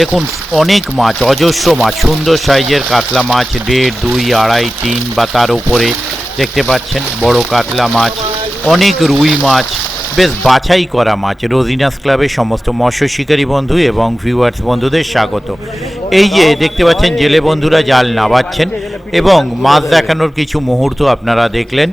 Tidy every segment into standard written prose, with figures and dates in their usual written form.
দেখুন অনেক মাছ, অজস্র মাছ, সুন্দর সাইজের কাতলা মাছ, 1.5, 2, 2.5, 3 বা তার উপরে দেখতে পাচ্ছেন বড় কাতলা মাছ, অনেক রুই মাছ, বেশ বাছাই করা মাছ। রোজিনাস ক্লাবের সমস্ত মৎস্য শিকারী বন্ধু এবং ভিউয়ার্স বন্ধুদের স্বাগত। এই যে দেখতে পাচ্ছেন জেলে বন্ধুরা জাল নাবাচ্ছেন এবং মাছ দেখানোর কিছু মুহূর্ত আপনারা দেখলেন।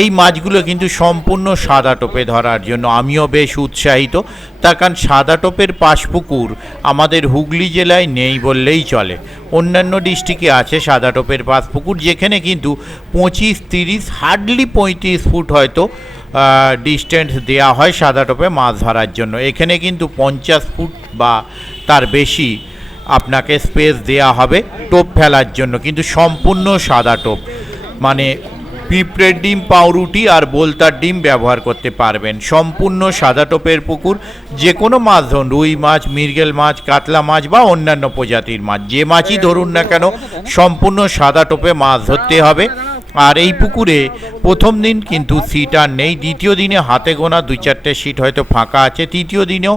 এই মাছগুলো কিন্তু সম্পূর্ণ সাদা টোপে ধরার জন্য আমিও বেশ উৎসাহিত, তার কারণ সাদা টোপের পাশপুকুর আমাদের হুগলি জেলায় নেই বললেই চলে। অন্যান্য ডিস্ট্রিক্টে আছে সাদা টোপের পাশপুকুর, যেখানে কিন্তু 25, 30, হার্ডলি 35 ফুট হয়তো ডিস্টেন্স দেওয়া হয় সাদা টোপে মাছ ধরার জন্য। এখানে কিন্তু 50 ফুট বা তার বেশি আপনাকে স্পেস দেয়া হবে টোপ ফেলার জন্য, কিন্তু সম্পূর্ণ সাদা টোপ, মানে পিঁপড়ের ডিম, পাউরুটি আর বোলতার ডিম ব্যবহার করতে পারবেন। সম্পূর্ণ সাদা টোপের পুকুর, যে কোনো মাছ ধরুন, রুই মাছ, মৃগেল মাছ, কাতলা মাছ বা অন্যান্য প্রজাতির মাছ, যে মাছই ধরুন না কেন সম্পূর্ণ সাদা টোপে মাছ ধরতে হবে। আর এই পুকুরে প্রথম দিন কিন্তু সিট আর নেই, দ্বিতীয় দিনে হাতে গোনা 2-4টে সিট হয়তো ফাঁকা আছে, তৃতীয় দিনেও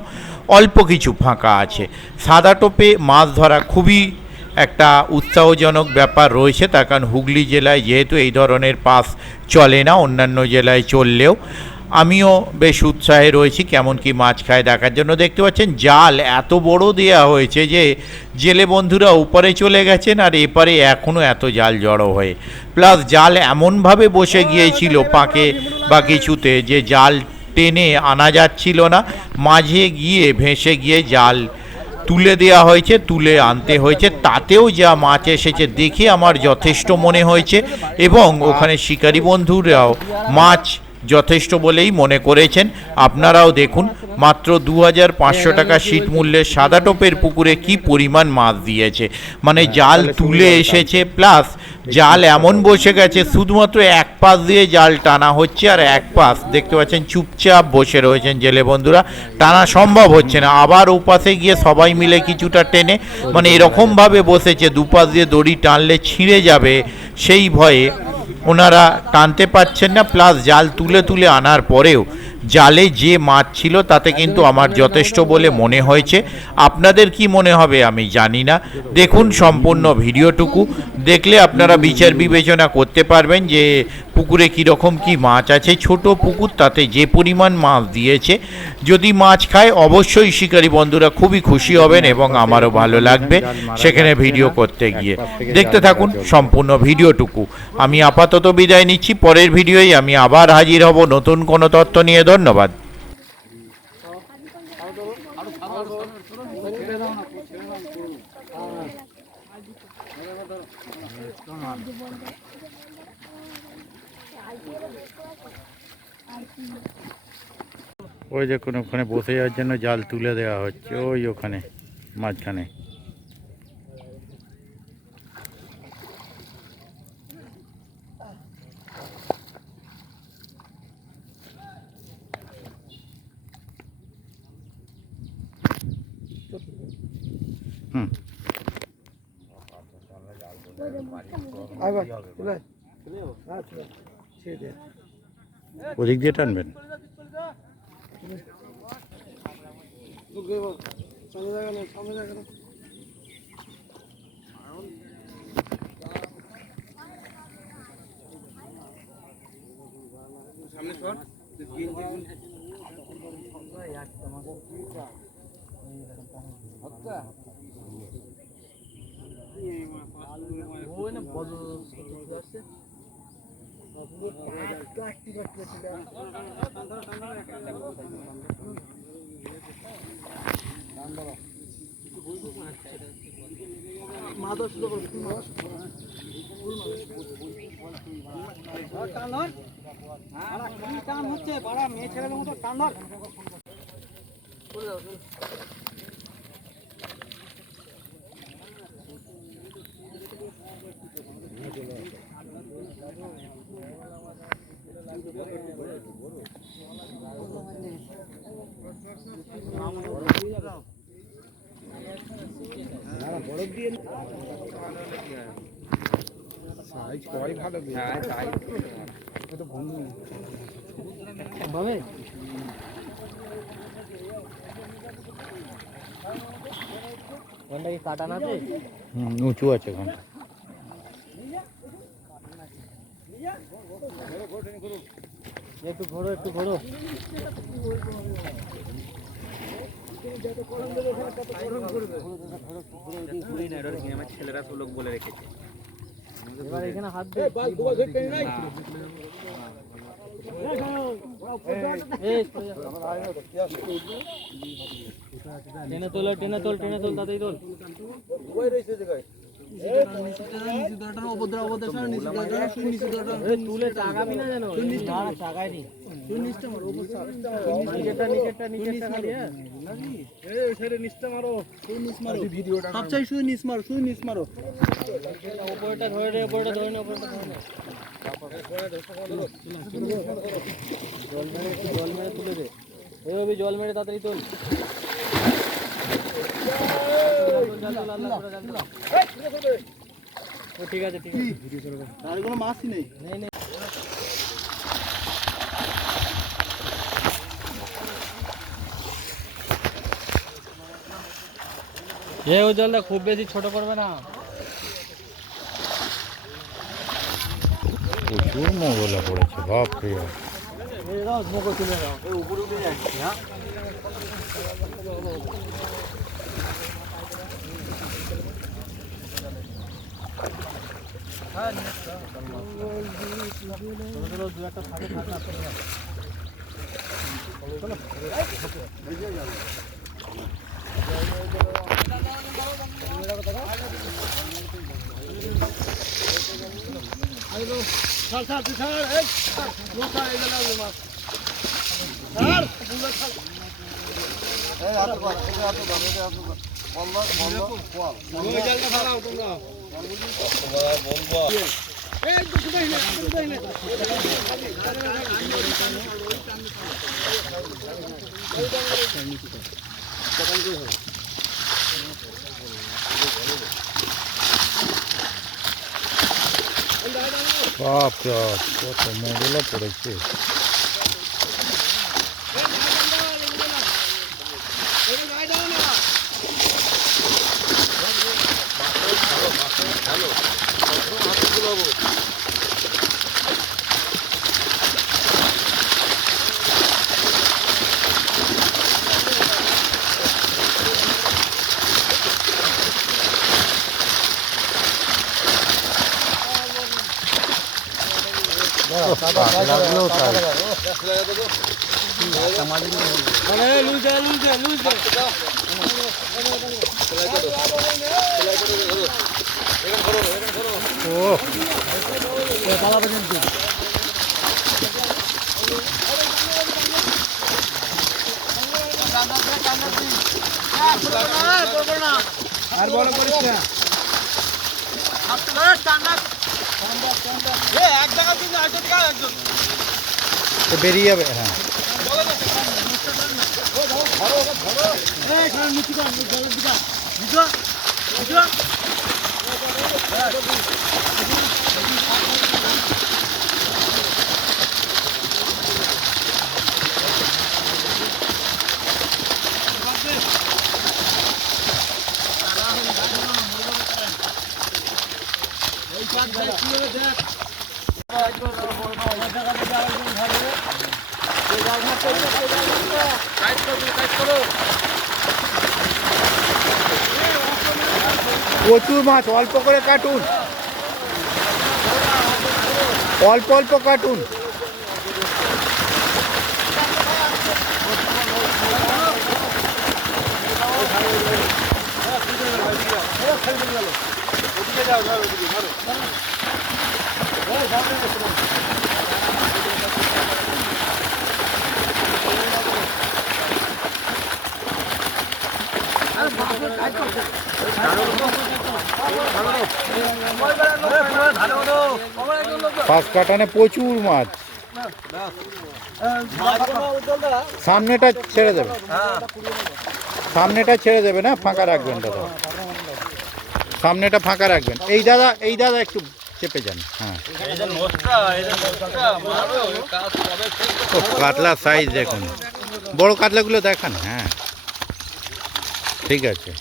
অল্প কিছু ফাঁকা আছে। সাদা টোপে মাছ ধরা খুবই একটা উৎসাহজনক ব্যাপার রয়েছে, তার কারণ হুগলি জেলায় যেহেতু এই ধরনের পাস চলে না, অন্যান্য জেলায় চললেও আমিও বেশ উৎসাহে রয়েছি কেমন কি মাছ খায় দেখার জন্য। দেখতে পাচ্ছেন জাল এত বড় দেয়া হয়েছে যে জেলে বন্ধুরা উপরে চলে গেছেন আর এপারে এখনও এত জাল জড়ো হয়ে, প্লাস জাল এমনভাবে বসে গিয়েছিল পাঁকে বা কিছুতে যে জাল টেনে আনা যাচ্ছিল না, মাঝে গিয়ে ভেসে গিয়ে জাল তুলে দেওয়া হয়েছে, তুলে আনতে হয়েছে। তাতেও যা মাছ এসেছে দেখে আমার যথেষ্ট মনে হয়েছে এবং ওখানে শিকারী বন্ধুরাও মাছ যথেষ্ট বলেই মনে করেছেন। আপনারাও দেখুন মাত্র 2500 টাকা সিট মূল্যে সাদা টোপের পুকুরে কি পরিমাণ মাছ দিয়েছে, মানে জাল তুলে এসেছে, প্লাস জাল এমন বসে গেছে শুধুমাত্র এক পাশ দিয়ে জাল টানা হচ্ছে আর এক পাশ দেখতে পাচ্ছেন চুপচাপ বসে রয়েছেন জেলে বন্ধুরা, টানা সম্ভব হচ্ছে না। আবার ওপাশে গিয়ে সবাই মিলে কিছুটা টেনে, মানে এরকমভাবে বসেছে দুপাশ দিয়ে দড়ি টানলে ছিঁড়ে যাবে সেই ভয়ে ওনারা টানতে পারছেন না, প্লাস জাল তুলে তুলে আনার পরেও জালে যে মাছ ছিল তাতে কিন্তু আমার যথেষ্ট বলে মনে হয়েছে। আপনাদের কি মনে হবে আমি জানি না, দেখুন সম্পূর্ণ ভিডিওটুকু, দেখলে আপনারা বিচার বিবেচনা করতে পারবেন যে পুকুরে কীরকম কি মাছ আছে। ছোট পুকুর, তাতে যে পরিমাণ মাছ দিয়েছে, যদি মাছ খায় অবশ্যই শিকারী বন্ধুরা খুবই খুশি হবেন এবং আমারও ভালো লাগবে সেখানে ভিডিও করতে গিয়ে। দেখতে থাকুন সম্পূর্ণ ভিডিওটুকু। আমি আপাতত বিদায় নিচ্ছি, পরের ভিডিওয় আমি আবার হাজির হব নতুন কোনো তথ্য নিয়ে। ধন্যবাদ। ওই দেখুন ওখানে বসে যাওয়ার জন্য জাল তুলে দেওয়া হচ্ছে, ওই ওখানে মাঝখানে। ওদিক দিয়ে টানবেন। টান হচ্ছে বাড়া মেয়ে ছেলের মতো টান ধর। সাইজ কয় ভালো, হ্যাঁ সাইজ তো বন্ধু ভাবে। ঘন্টা কি কাটানো আছে? উঁচু আছে ঘন্টা। একটু ঘোরো, একটু ঘোরো। আমার ছেলেরা তো লোক বলে রেখেছে। এবার এখানে হাত দে। টেনে তোল, টেনে তোল, টেনে তোল, তাতেই তোল। তুলে চাগাবি না যেন। চাগাইনি। নিচেরটা, নিচেরটা, নিচেরটা খালি, হ্যাঁ? ওপরটা ধরে নে, ওপরটা ধরে নে, ওপরটা ধরে নে। জল মেরে তুলে দে। এইভাবে জল মেরে তাড়াতাড়ি তোল। ও ঠিক আছে, ঠিক আছে। আর কোনো মাছই নেই। নেই, নেই। ও জলটা খুব বেশি ছোট করবে না। প্রচুর মোগলা পড়েছে, বাপরে বাপ। তুলে দাও। উপরে উঠে যাচ্ছি, হ্যাঁ? দু একটা থাকে, থাকে, আসলে না। বাপরে বাপ, কত মোগলা পড়েছে। কাতলাগুলোও তাই। আর বড় করিস না। বেরিয়ে যাবে, হ্যাঁ। প্রচুর মাছ, অল্প করে কাটুন, অল্প অল্প কাটুন। পাঁচ কাটানে প্রচুর মাছ। সামনেটা ছেড়ে দেবে, সামনেটা ছেড়ে দেবে না, ফাঁকা রাখবেন দাদা, সামনেটা ফাঁকা রাখবেন। এই দাদা, এই দাদা একটু চেপে যান। হ্যাঁ, কাতলা সাইজ দেখুন, বড় কাতলাগুলো দেখান। হ্যাঁ, ঠিক আছে।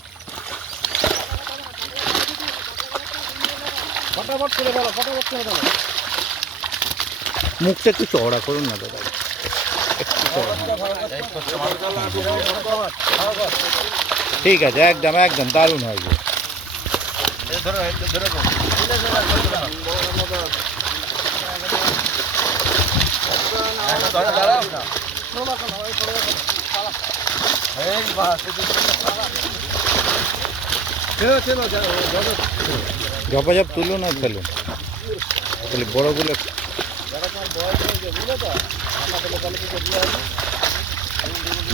ফটাফট করে বলো, ফটাফট করে বলো। মুখটা একটু চওড়া করুন না দাদা, একটু চওড়া। ঠিক আছে, একদম একদম দারুণ হয়েছে। জপাজপ তুলুন আর ফেলুন, তাহলে বড়গুলো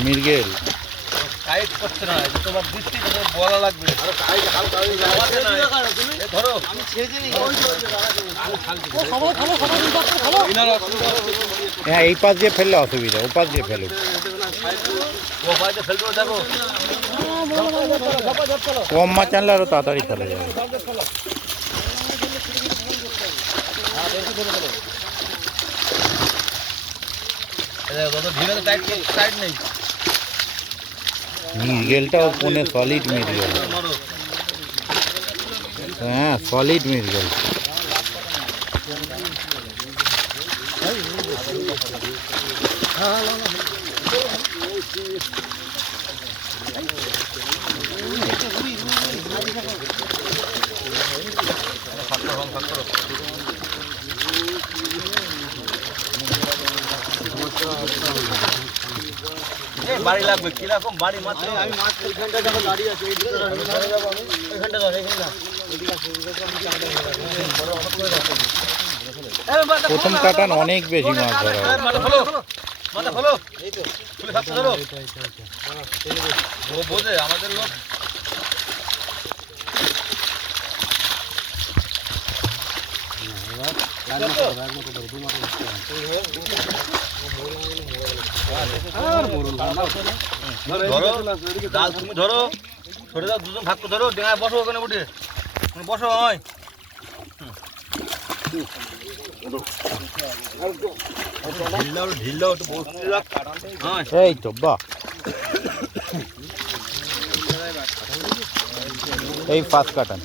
মৃগেল টাইট করছে না, তোমার দৃষ্টি বলা লাগবে। ধরো আমি ছেড়ে দিই। হ্যাঁ, এই পাশ দিয়ে ফেললে অসুবিধা, ও পাশ দিয়ে ফেলুন। কম মাছ আনলে আরো তাড়াতাড়ি ফেলে যাবে। মৃগেলটা ওপনে সলিড মৃগেল, হ্যাঁ সলিড মৃগেল। বাড়ি লাগবে কিরকম বাড়ি মাছ? আমি মাছ এইখানটা যখন দাঁড়িয়ে আছে, এইখানটা ধর, এইখানটা প্রথম কাটান অনেক বেশি মাছ ধরা হয়। মাথা খোলো, মাথা খোলো, এই তো খুলে থাকতে ধরো। ও বোঝে আমাদের লোক। ধরো জাল, তুমি ধরো, সরে যাও, দুজন ভাগ করে ধরো, ডেঙায় বসো, ওখানে উঠে বসো। হয় ঢিল একটু বসতে রাখ। এই তো বাহ, এই ফার্স্ট কাটান।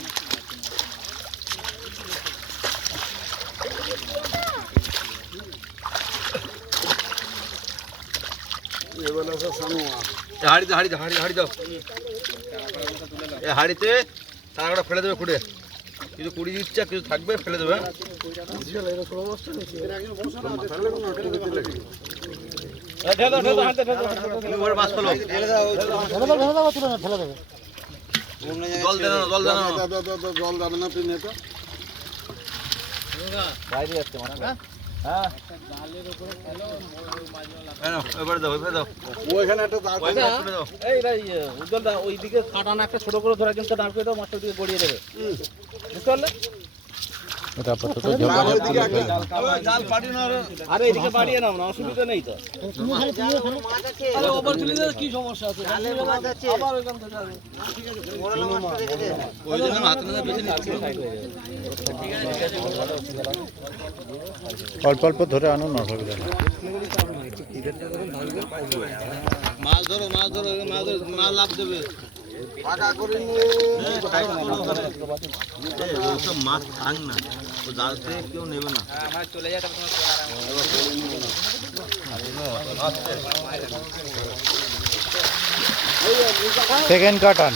হাড়িতে হাড়ি হাড়ি হাড়ি দাও, এই হাড়িতে টাকাটা ফেলে দেবে খুঁড়ে, কিছু কুড়ি ইচ্ছা কিছু থাকবে ফেলে দেবে। মাছ ফেলো, জল দেন, জল দেন, জল যাবে না তুমি এটা বাইরে যাচ্ছে মানে। হ্যাঁ এবারে দাও, এবারে দাও, ওইখানে একটা দাও। ওইদিকে কাটানো একটা ছোট করে ধরে কিন্তু দাঁড় করে দাও, মাছটা ওইদিকে গড়িয়ে দেবে, বুঝতে পারলে? ওটা আপাতত জপাজপ তুলে ফেলুন। জাল পাঠিয়ে না, আরে এদিকে বাড়িয়ে নাও না, অসুবিধা নেই তো। কি সমস্যা আছে? আবার ওইখান থেকে আসবে। ওই জন্য হাতে না বেশি নিচ্ছে। অল্প অল্প ধরে আনুন, অসুবিধা নেই। মাছ ধরো, মাছ ধরো, মাছ ধরো, মাছ লাভ দেবে। ফাঁকা করে ওসব মাছ থাক না, ও জাল থেকে কেউ নেবে না। সেকেন্ড কাটান,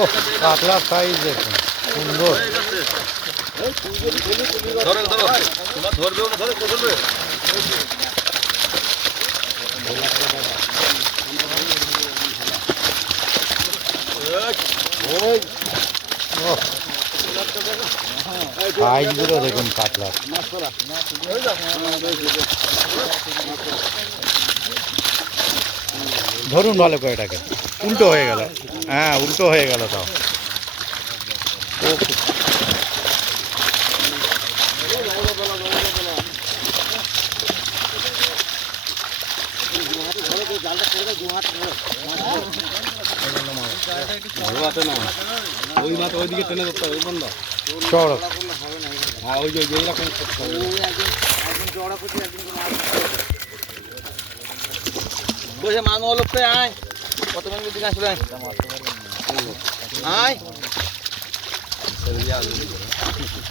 ও কাতলা সাইজ দেখুন, সুন্দর। ধরো ধরো, তোমার ধরবে, ওটা ধরে ধরবে। সাইজগুলো দেখুন কাতলার। ধরুন ভালো করে এটাকে, উল্টো হয়ে গেল, হ্যাঁ উল্টো হয়ে গেল তাও। ও ওই মাছ ওইদিকে টেনে ধরতে হবে, বন্ধ। চড়ক, হ্যাঁ ওই যে এইরকম বসে মানুষ হলো পে আয়, কত মানুষ দিকে আসবে আয়।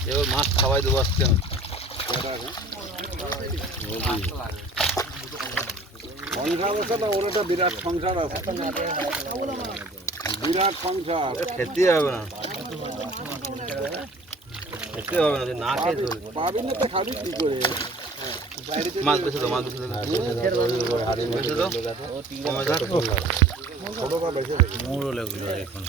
এবার মাছ খাওয়াই দেবো আজকে আমি। সংসার আছে না, ওর একটা বিরাট সংসার আছে, বিরাট সংসার। খেতে হবে না, খেতে হবে না, না খেয়ে চলবে। পাবি না তো খাবি কি করে? মাছ বেছে দাও, মাছ বেছে দাও, বেছে দাও, কমে যাক। ছোটটা বেশি মোড়ল এগুলো এখন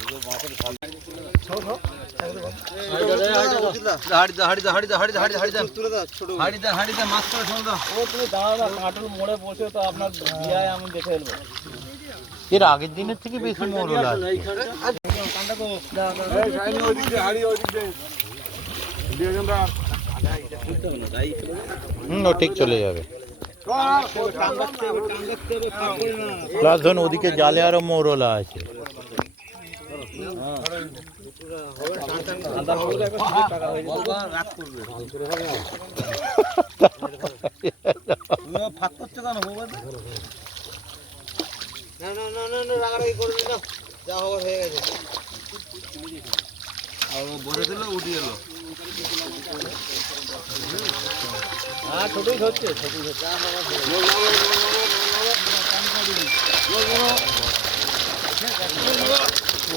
হাড়ি দা মাছ করে শোন দাও। তুমি দাঁড়া কাটল মোড়ে বসে তো আপনার বিয়ায় আমি দেখে এলবো। এর আগের দিনের থেকে বেশি মোড়ল আছে। ও ঠিক চলে যাবে। প্লাস ধরুন ওদিকে জালে আরো মোড়লা আছে। ভরে দিল উঠে এলো। হ্যাঁ ছোটই হচ্ছে, ছোটই হচ্ছে।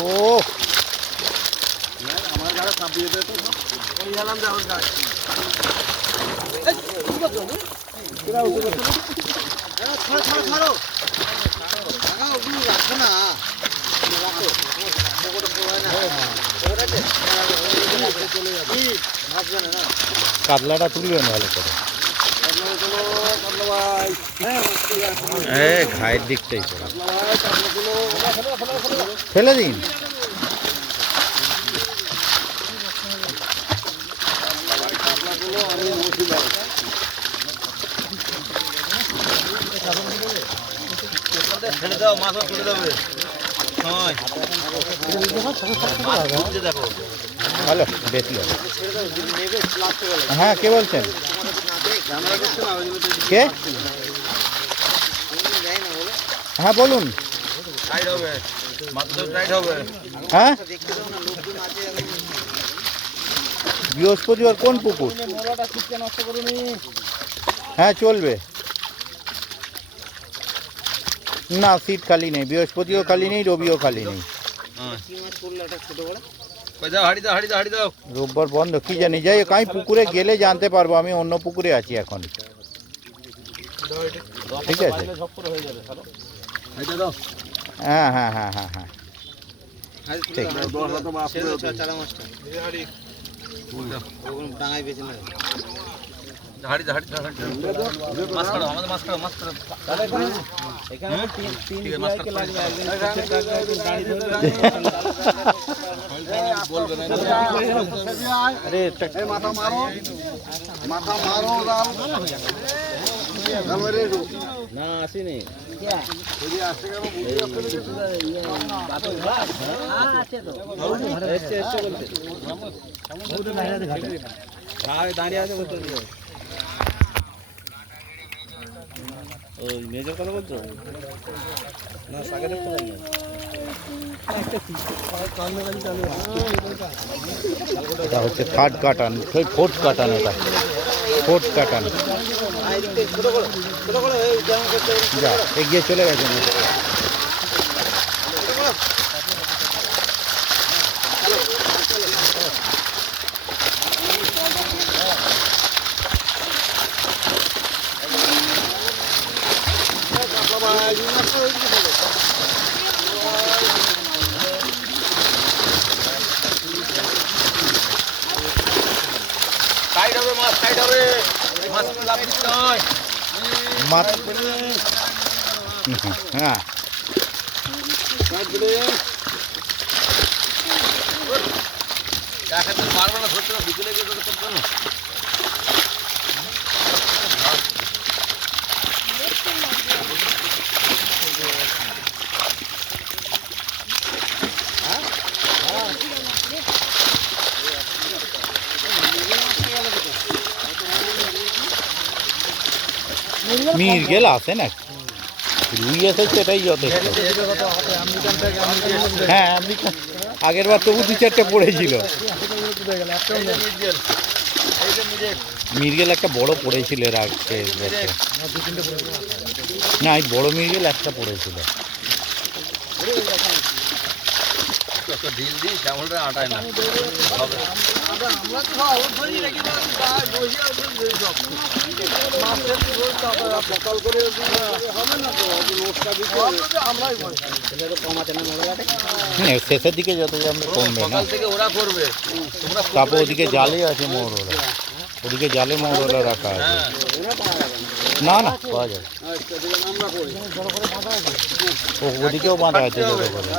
ও আমার গাড়ি চাপিয়ে দে তো। কাতলাটা তুলবে না ভালো করে। ঘায়ের দিকটাই ফেলে দিন। ছেড়ে দাও, মাছ ছেড়ে দেবে। দেখো ভালো বেশি হবে। হ্যাঁ কে বলছেন? কে? হ্যাঁ বলুন। টাইট হবে, মাছ টাইট হবে। হ্যাঁ বৃহস্পতিবার কোন পুকুর? হ্যাঁ চলবে না, সিট খালি নেই, বৃহস্পতিও খালি নেই, রবিও খালি নেই। হাড়ি দাও। রোববার বন্ধ, কি জানি। যাই হোক, আমি পুকুরে গেলে জানতে পারবো। আমি অন্য পুকুরে আছি এখন। ঠিক আছে। হ্যাঁ হ্যাঁ হ্যাঁ হ্যাঁ হ্যাঁ ঠিক আছে। মাছ কাটো, আমাদের মাছ কাটো, মাছ কাটো। এখানে তিন বিয়াকে লাগবে, একদিন পিছের কাটবে, একদিন দাঁড়ি ধরবে। আরে মাথা মারো, মাথা মারো রাম। না আসেনি। যদি আসতে গেল দাঁড়িয়ে আছে বলতে ওই মেজর কথা বলছো না, সাগে দেখতে পাই না। এটা হচ্ছে থার্ড কাটান, ফোর্থ কাটান। এটা ফোর্থ কাটান। যা এগিয়ে চলে গেছেন। টাইট হবে, মাছ টাইট হবে, মাছ লাভ দিতে হয়। হ্যাঁ একা তো পারবো না, ধরতে না, বিকেলে গিয়ে ধরতে পারবো না। মির্গেল আছে না, রুই এসেছে, এটাই যথেষ্ট। হ্যাঁ আমেরিকান আগের বার তবু 2-4টে পড়েছিল। হয়ে গেল একটা এই যে মির্গেল, এই যে মির্গেল, মির্গেল একটা বড় পড়েছিল এর আগে মির্গেল। না এই বড় মির্গেল একটা পড়েছিল। কত ঢিল দিই শ্যামলটা আটায় না হবে। আমরা তো সব ধরি রেখে বসে সকাল করে হবে না তো নোটটা দিতে আমরাই বলি শেষের দিকে যত আমরা কমবে না, সকাল থেকে ওরা করবে, তোমরা তারপর ওদিকে জালে আছে মৌরলা, ওদিকে জালে মৌরলা রাখা আছে। হ্যাঁ না না পাওয়া যাবে, আচ্ছা দিলাম আমরা করি ওদিকেও বাঁধা আছে যত করে।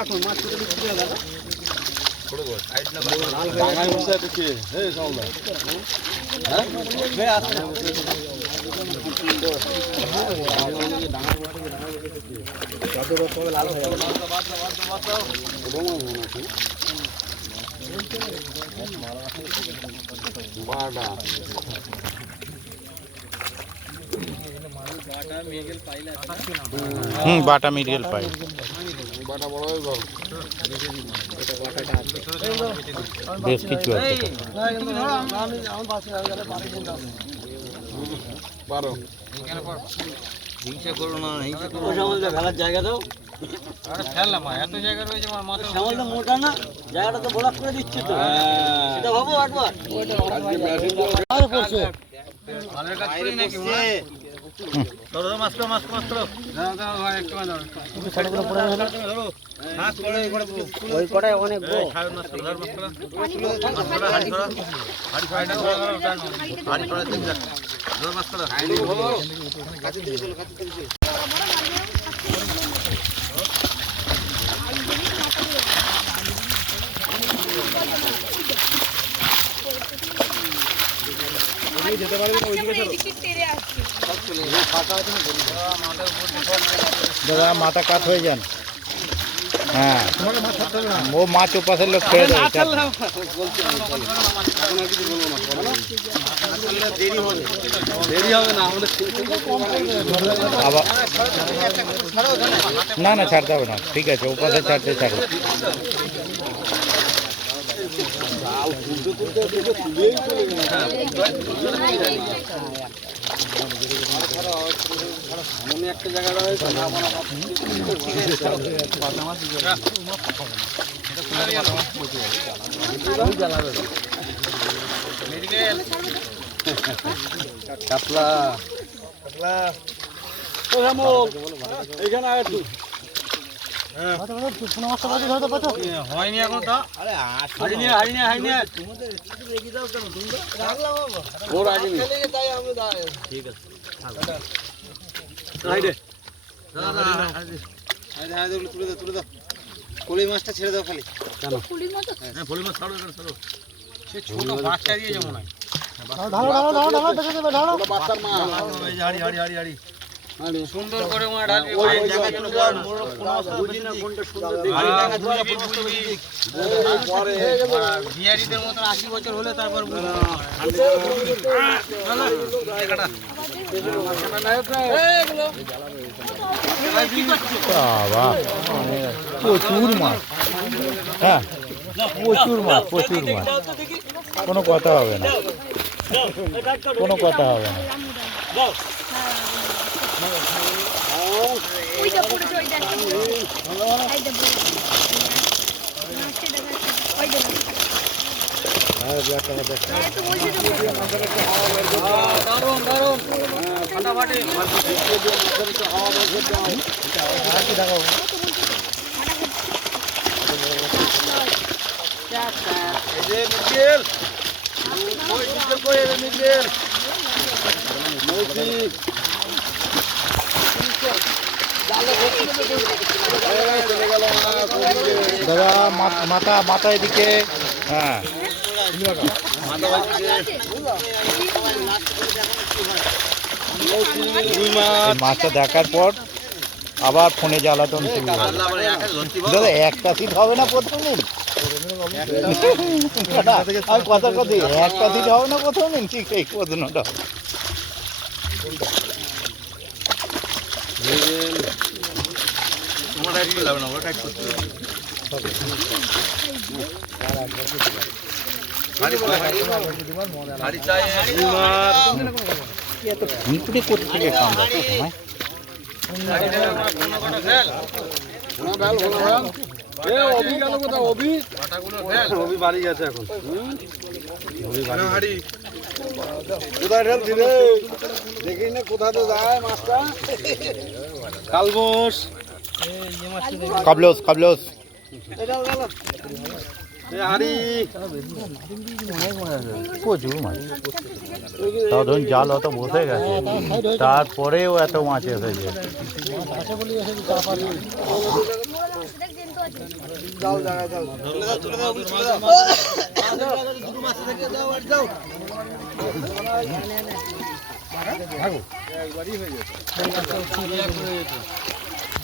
এখন মাছ করে বিক্রি হবে না ছোটো বল, সাইড না বাঙালি বসে আছে কি হে সামলা হ্যাঁ বে আসছে বাড়া বাটা মির্গেল পাই। বাটা বড় হয়ে গেল বেশ কিছু আছে। বারো হিংসা করো না, হিংসা করো শ্যামলদা ফেলার জায়গা দাও। আরে ফেললাম এত জায়গা রয়েছে আমার মাথা। শ্যামলদা মোটা না, জায়গাটা তো ব্লক করে দিচ্ছে তো। সেটা ভাবো একবার। আজকে ব্যাটিং করবে আর করছে। ভালোর কাজ করি নাকি ওরা? ধরো ধরো, মাছ করো, মাছ করো, মাছ করো। দাও দাও ভাই, একটু মাছ ধরো। ধরো, মাছ করো, এই করে তুলো। ওই কটায় অনেক এই, বড়। ছাড়ো, মাছ করো, ধরো, মাছ করো। মাছ করো, হাঁড়ি করো। হাঁড়ি করো, হাঁড়ি করো, ধরো, টানো। হাঁড়ি করো, তিন চার। ধরো, মাছ করো। দাদা মাথা কাট হয়ে যান। হ্যাঁ ও মাছ ওপাশের লোক ছেড়ে দেবে। দেরি হবে না আমাদের আবার না না ছাড়তে হবে না, ঠিক আছে ওপাশে ছাড়তে ছাড়ো। এমন একটা জায়গা রয়েছে না কাতলা এইখানে আয় তুই হয়নি এখন তো। হাড়ি নিয়ে, হাড়ি নিয়ে, হাড়ি নিয়ে। ওর আগে নি ঠিক আছে। তুলে দাও কলি মাছটা ছেড়ে দাও খালি হ্যাঁ, ভোলি মাছ ছাড়ো, এখানে ছাড়ো। সে ছোট বাচ্চা দিয়েছে মনে হয়। ওটা বাচ্চার মা এই যে হাঁড়ি, হাঁড়ি, হাঁড়ি, হাঁড়ি। সুন্দর করে ওরা ঢালবি। ওই জায়গায় যেন বল। বুঝি না কোনটা সুন্দর হাঁড়ি দেখি। জায়গা বুঝবি, বুঝবি। পরে আর বিহারিদের মতন 80 বছর হলে তারপর বুঝবি। বাবা প্রচুর মাছ, হ্যাঁ প্রচুর মাছ, প্রচুর মাছ, কোনো কথা হবে না, কোনো কথা হবে না। দারুণ, দারুণ। ফাটাফাটি। এই যে মির্গেল। ওই মির্গেল কই, এই মির্গেল। দাদা মাথা মাথা এদিকে, হ্যাঁ এই মাছটা দেখার পর আবার ফোনে জ্বালাতন শুরু হবে। আল্লাহ বলে একা ধরতে বল। দাদা একটা সিট হবে না প্রথম দিন? আমি কথা কথা একটা সিট হবে না প্রথম দিন? ঠিক এই প্রশ্নটা তোমরা টাইট করলে হবে না, ওরা টাইট করতে হবে। ভিতরে কোথা থেকে কামড়াচ্ছে তোমায়? অভি গেল কোথাও? অভি বাড়ি গেছে এখন। কোথায় ঢেলছি রে? দেখি না কোথাতে যায় মাছটা। কালবোস কাবলোস কাবলোস হাড়ি প্রচুর মাছ। তাও ধরুন জাল অত বসে গেছে, তারপরেও এত মাছ এসেছে।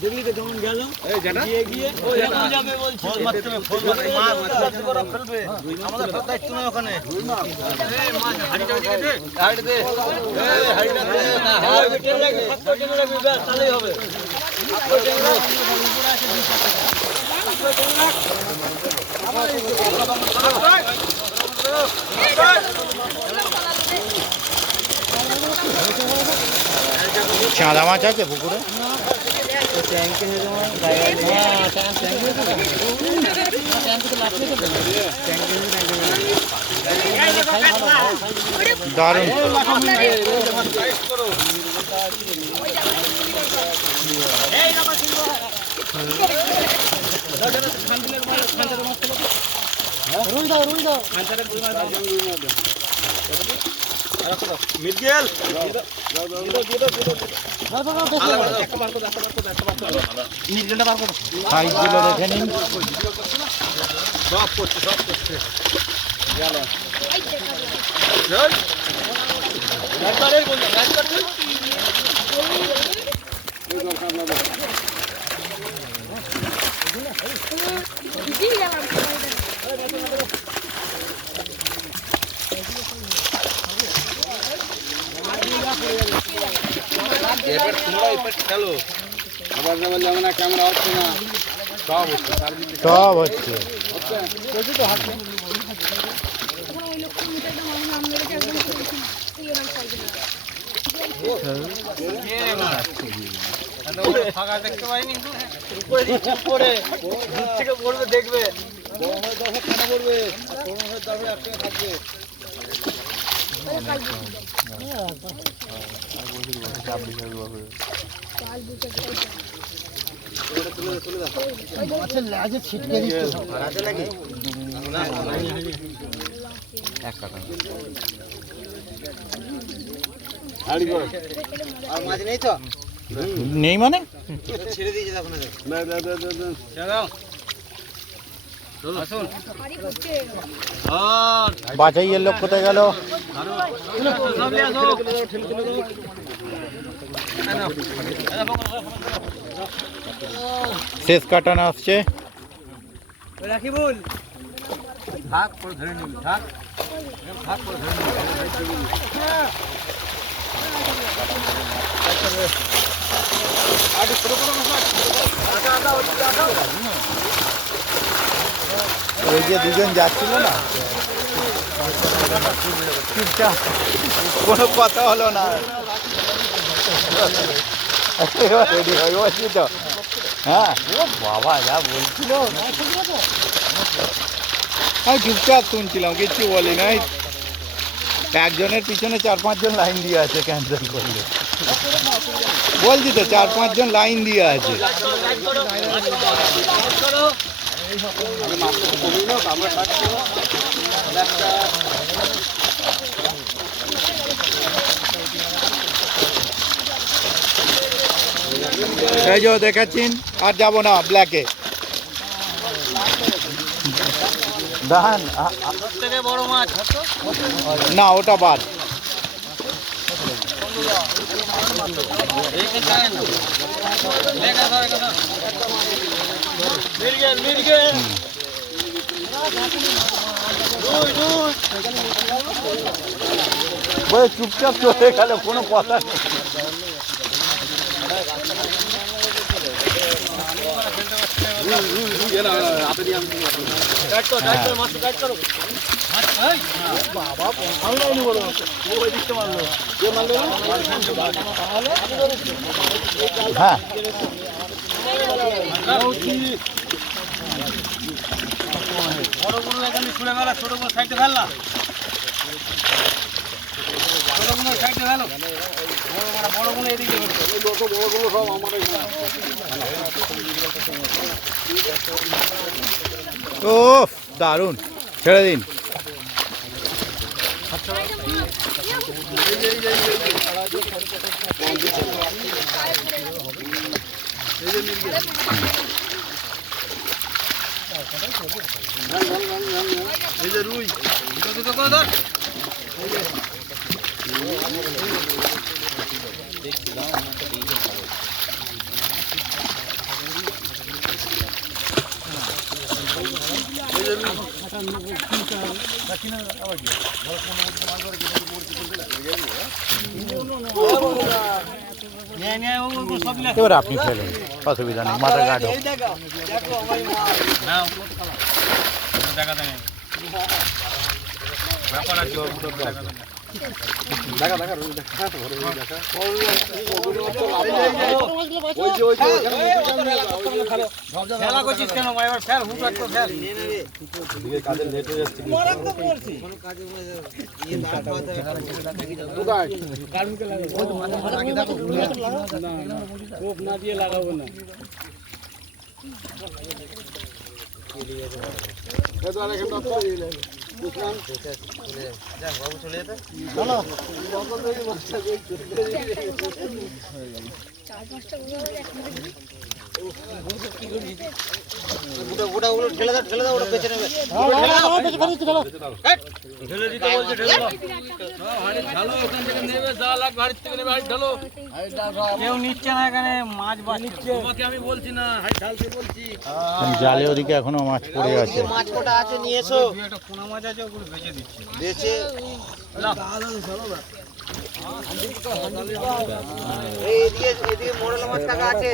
দেখলি তো কেমন গেল গিয়ে যাবে বলছি ফেলবে আমাদের সব দায়িত্ব নয় ওখানে তাহলেই হবে চাঁদা মাছ আছে পুকুরে? দারুণ। মির্গেল সাইজগুলো দেখে নিন। সব করছে খেলো আবার যাবার যাবে না, ক্যামেরা হচ্ছে না, সব হচ্ছে সব হচ্ছে। ফাঁকা দেখতে পাইনি পরে থেকে পড়বে দেখবে পড়বে, একসঙ্গে থাকবে। আর মাছ নেই তো নেই মানে ছেড়ে দিয়েছে তখন আসুন বাছাইয়ের লোক কোথায় গেল? শেষ কাটানো আসছে। রাখি বল ভাগ করে ধরে নিবি ভাগ করে ধরে ওই যে দুজন যাচ্ছিল না, চুপচাপ, কোনো কথা হলো না। রেডি হয়ে বসছি তো। হ্যাঁ ও বাবা যা বলছিল, আমি চুপচাপ শুনছিলাম, কিচ্ছু বলি নাই। একজনের পিছনে 4-5 জন লাইন দিয়ে আছে, ক্যান্সেল করলে বলছি তো 4-5 জন লাইন দিয়ে আছে। এই যে দেখাচ্ছেন, আর যাব না ব্ল্যাকে। দান থেকে বড় মাছ না, ওটা বাদ। চুপচাপ চলে গেল, কোনো কথা নেই। হাতে নিয়ে আমি টাইট করো টাইট করো মাছটা টাইট করো হ্যাঁ বড়গুলো এখানে ছুঁড়ে ফেলা ছোটগুলো সাইডে ফেললা ছোটগুলো সাইডে ফেলো বড়গুলো এদিকে যত বড়গুলো সব আমার এখানে। ও দারুণ, ছেড়ে দিন। এই যে রুই দুটো দুটো করে ধর এবার আপনি ফেলেন, অসুবিধা নেই, মাথা কাটো। দেখা দেখা ব্যাপার আছে খেলা করছিস কেন এবার ফেল হুট রাখতো ফেল না দিয়ে লাগাবো না ঠেলে দাও ওটা বেঁচে নেবে ঢেলে দিতে বলছে ঢেলে দাও ঢালো ওখান থেকে নেবে যা লাগবে হাড়ির থেকে নেবে হাড়ি ঢালো কেউ নিচ্ছে না এখানে মাছ বাঁচছে তোমাকে আমি বলছি না হাড়ি ঢালতে বলছি জালে ওদিকে এখনো মাছ পড়ে আছে। মাছ কোটা আছে নিয়ে এসো একটা পোনা মাছ আছে ওগুলো বেঁচে দিচ্ছে বেচে না এই এদিকে মোড়লা মাছ টাকা আছে